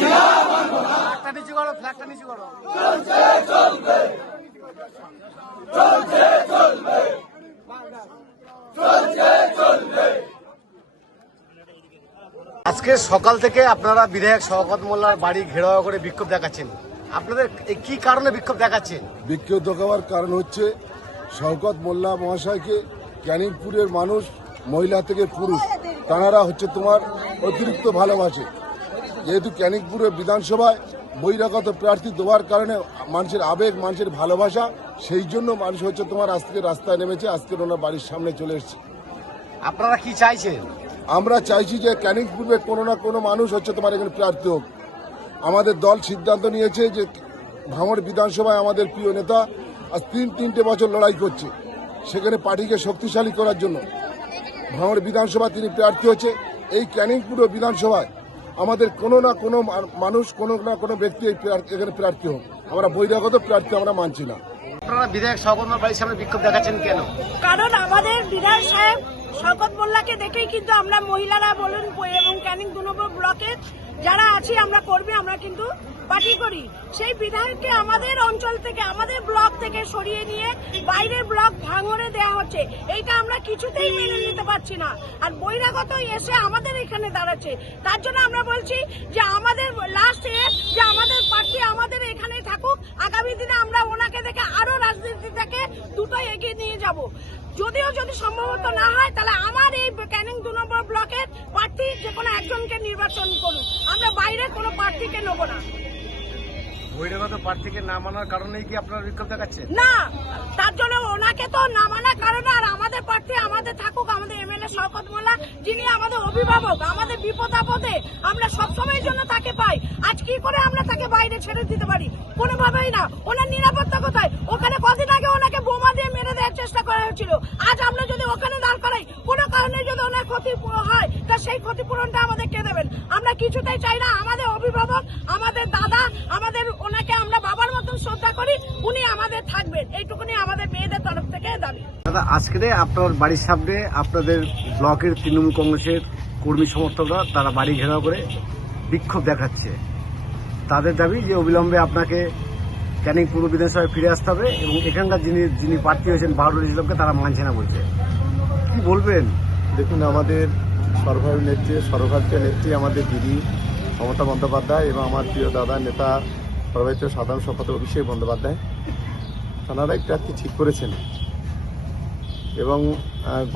ফ্ল্যাগটা নিচু করো, ফ্ল্যাগটা নিচু করো। আজকে সকাল থেকে আপনারা বিধায়ক শওকত মোল্লার বাড়ি ঘেরাও করে বিক্ষোভ দেখাচ্ছেন। আপনাদের কি কারণে বিক্ষোভ দেখাচ্ছেন? বিক্ষোভ দেখাবার কারণ হচ্ছে শওকত মোল্লা মহাশয়কে ক্যানিংপুরের মানুষ, মহিলা থেকে পুরুষ, তাঁরা হচ্ছে তোমার অতিরিক্ত ভালোবাসে। যেহেতু ক্যানিংপুরের বিধানসভায় বহিরাগত প্রার্থী দেওয়ার কারণে মানুষের আবেগ, মানুষের ভালোবাসা, সেই জন্য মানুষ হচ্ছে তোমার আজকে রাস্তায় নেমেছে, আজকে ওনার বাড়ির সামনে চলে এসেছে। আপনারা কি চাইছেন? আমরা চাইছি যে ক্যানিংপুরে কোনো না কোনো মানুষ হচ্ছে তোমার এখানে প্রার্থী হোক। আমাদের দল সিদ্ধান্ত নিয়েছে যে ভাঙড় বিধানসভায় আমাদের প্রিয় নেতা আজ তিনটে বছর লড়াই করছে, সেখানে পার্টিকে শক্তিশালী করার জন্য ভাঙড় বিধানসভা তিনি প্রার্থী হচ্ছে। এই ক্যানিংপুর বিধানসভায় আমাদের কোনো না কোনো মানুষ, কোনো না কোনো ব্যক্তি এখানে প্রার্থী হোক। আমরা বহিরাগত প্রার্থী আমরা মানছি না। আপনারা বিধায়ক শওকত মোল্লার বাড়ির সামনে বিক্ষোভ দেখাচ্ছেন কেন? কারণ আমাদের বিধায়ক সাহেব শওকত মোল্লাকে দেখেই কিন্তু আমরা মহিলারা বলুন এবং ক্যানিং 2 নম্বর ব্লকের যারা আছি আমরা কর্মী, আমরা কিন্তু পার্টি করি। সেই বিধায়ককে আমাদের অঞ্চল থেকে, আমাদের ব্লক থেকে সরিয়ে নিয়ে বাইরের ব্লক ভাঙড়ে দেওয়া হচ্ছে। এইটা আমরা কিছুতেই মেনে নিতে পারছি না। আর বহিরাগত এসে আমাদের এখানে দাঁড়াচ্ছে, তার জন্য আমরা বলছি যে আমাদের লাস্ট যে আমাদের প্রার্থী আমাদের এখানে থাকুক। আগামী দিনে আমরা ওনাকে দেখে আরো রাজনীতিটাকে দুটো এগিয়ে নিয়ে যাব। যদিও যদি সম্ভবত না হয় তাহলে আমার এই ক্যানিং 2 নম্বর ব্লকের প্রার্থী যে কোনো একজনকে নির্বাচন করুন, আমরা বাইরে কোনো প্রার্থীকে নেব না। বহিরাগত প্রার্থীকে না মানার কারণেই কি আপনারা বিক্ষোভ দেখাচ্ছেন? না, তার জন্য ওনাকে তো না মানার কারণে আর আমাদের প্রার্থী আমাদের থাকুক, আমাদের এমএলএ শওকত মোল্লা, যিনি আমাদের অভিভাবক, আমাদের বিপদ আপদে আমরা সবসময়ের জন্য তাকে পাই। আজ কি করে আমরা তাকে বাইরে ছেড়ে দিতে পারি? কোনোভাবেই না। ওনার নিরাপত্তা কোথায়? ওখানে কদিন আগে ওনাকে বোমা দিয়ে মেরে দেওয়ার চেষ্টা করা হয়েছিল। আজ আমরা যদি ওখানে দাঁড় করাই, কোনো কারণে যদি ওনার ক্ষতি হয় তা সেই ক্ষতিপূরণটা আমাদের কে দেবেন? আমরা কিছুতেই চাই না। আমাদের অভিভাবক, আমাদের দাদা, আমাদের ওনাকে আমরা বাবার মতন শ্রদ্ধা করি, উনি আমাদের থাকবেন, এইটুকুনি আমাদের মেয়েদের তরফ থেকে দাবি। দাদা, আজকে আপনার বাড়ির সামনে আপনাদের ব্লকের তৃণমূল কংগ্রেসের কর্মী সমর্থকরা তারা বাড়ি ঘেরাও করে বিক্ষোভ দেখাচ্ছে। তাদের দাবি যে অবিলম্বে আপনাকে ক্যানিং পূর্ব বিধানসভায় ফিরে আসতে হবে এবং এখানকার যিনি প্রার্থী হয়েছেন বাহাদুর ইসলামকে তারা মানছে না বলছে। কি বলবেন? দেখুন, আমাদের সর্বভারতীয় নেত্রী আমাদের দিদি মমতা বন্দ্যোপাধ্যায় এবং আমার প্রিয় দাদা নেতা সর্বভারতীয় সাধারণ সম্পাদক অভিষেক বন্দ্যোপাধ্যায়, তাঁরাই প্রার্থী ঠিক করেছেন এবং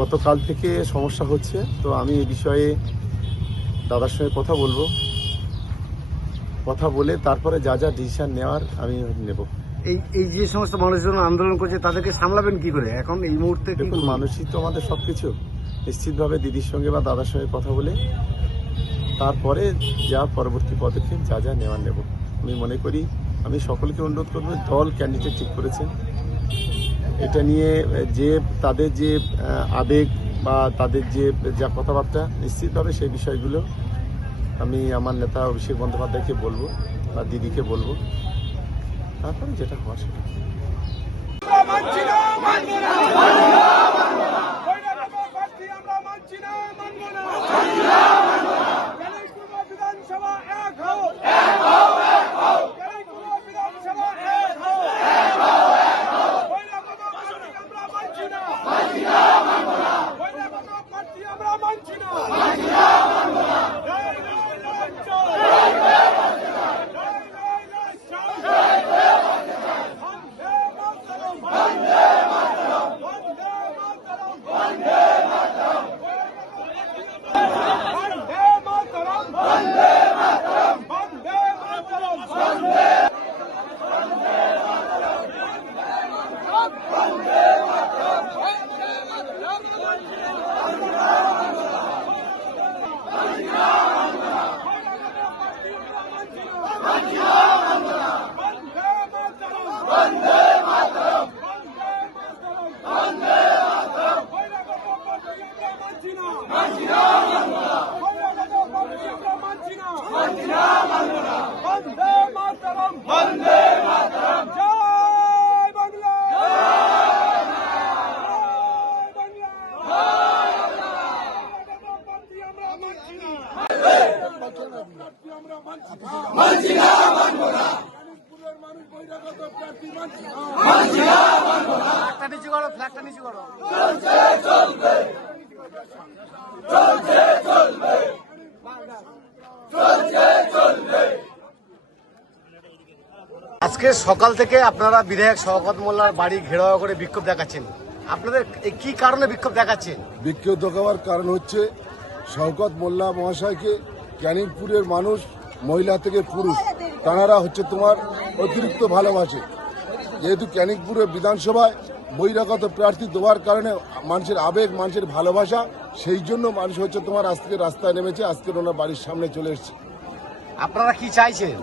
গতকাল থেকে সমস্যা হচ্ছে। তো আমি এই বিষয়ে দাদার সঙ্গে কথা বলে তারপরে যা যা ডিসিশন নেওয়ার আমি নেব। এই যে সমস্ত মানুষজন আন্দোলন করছে তাদেরকে সামলাবেন কি করে এখন এই মুহূর্তে? দেখুন, মানুষই তো আমাদের সবকিছু। নিশ্চিতভাবে দিদির সঙ্গে বা দাদার সঙ্গে কথা বলে তারপরে যা পরবর্তী পদক্ষেপ যা যা নেওয়ার নেব। আমি মনে করি, আমি সকলকে অনুরোধ করব, দল ক্যান্ডিডেট ঠিক করেছেন, এটা নিয়ে যে তাদের যে আবেগ বা তাদের যে যা কথাবার্তা, নিশ্চিতভাবে সেই বিষয়গুলো আমি আমার নেতা অভিষেক বন্দ্যোপাধ্যায়কে বলবো বা দিদিকে বলবো, তারপরে যেটা হওয়ার সেটা। কানিকপুরের মানুষ বহিরাগত প্রার্থী মানছি না। ফ্ল্যাগটা নিচু করো, ফ্ল্যাগটা নিচু করো। আজকে সকাল থেকে আপনারা বিধায়ক শওকত মোল্লার বাড়ি ঘেরাও করে বিক্ষোভ দেখাচ্ছেন। আপনাদের কি কারণে বিক্ষোভ দেখাচ্ছেন? বিক্ষুব্ধ হওয়ার কারণ হচ্ছে শওকত মোল্লা মহাশয়কে ক্যানিংপুরের মানুষ, মহিলা থেকে পুরুষ, তাঁরা হচ্ছে তোমার অতিরিক্ত ভালোবাসে। যেহেতু ক্যানিংপুরের বিধানসভায় বহিরাগত প্রার্থী দেওয়ার কারণে মানুষের আবেগ, মানুষের ভালোবাসা, সেই জন্য মানুষ হচ্ছে তোমার আজকে রাস্তায় নেমেছে, আজকে ওনার বাড়ির সামনে চলে এসেছে। আপনারা কি চাইছেন?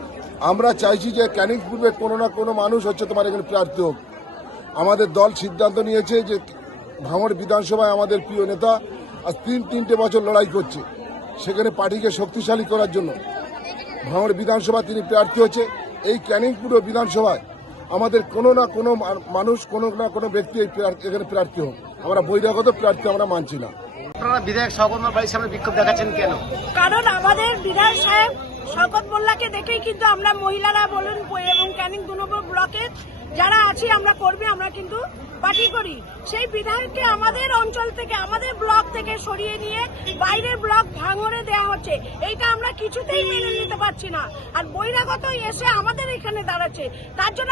আমরা চাইছি যে ক্যানিংপুরে কোনো না কোনো মানুষ হচ্ছে তোমার এখানে প্রার্থী হোক। আমাদের দল সিদ্ধান্ত নিয়েছে যে ভাঙড় বিধানসভায় আমাদের প্রিয় নেতা আজ তিনটে বছর লড়াই করছে, সেখানে পার্টিকে শক্তিশালী করার জন্য ভাঙড় বিধানসভা তিনি প্রার্থী হচ্ছে। এই ক্যানিংপুর বিধানসভায় আমাদের কোনো না কোনো মানুষ, কোনো না কোনো ব্যক্তি এখানে প্রার্থী হোক। আমরা বহিরাগত প্রার্থী আমরা মানছি না। আপনারা বিধায়ক শওকত মোল্লার বাড়ির সামনে বিক্ষোভ দেখাচ্ছেন কেন? কারণ আমাদের বিধায়ক সাহেব শওকত মোল্লাকে দেখেই কিন্তু আমরা মহিলারা বলুন এবং ক্যানিং 2 নম্বর ব্লকের যারা আছি আমরা কর্মী, আমরা কিন্তু পার্টি করি। সেই বিধায়ককে আমাদের অঞ্চল থেকে, আমাদের ব্লক থেকে সরিয়ে নিয়ে বাইরের ব্লক ভাঙড়ে দেওয়া হচ্ছে। এইটা আমরা কিছুতেই মেনে নিতে পারছি না। আর বহিরাগত এসে আমাদের এখানে দাঁড়াচ্ছে, তার জন্য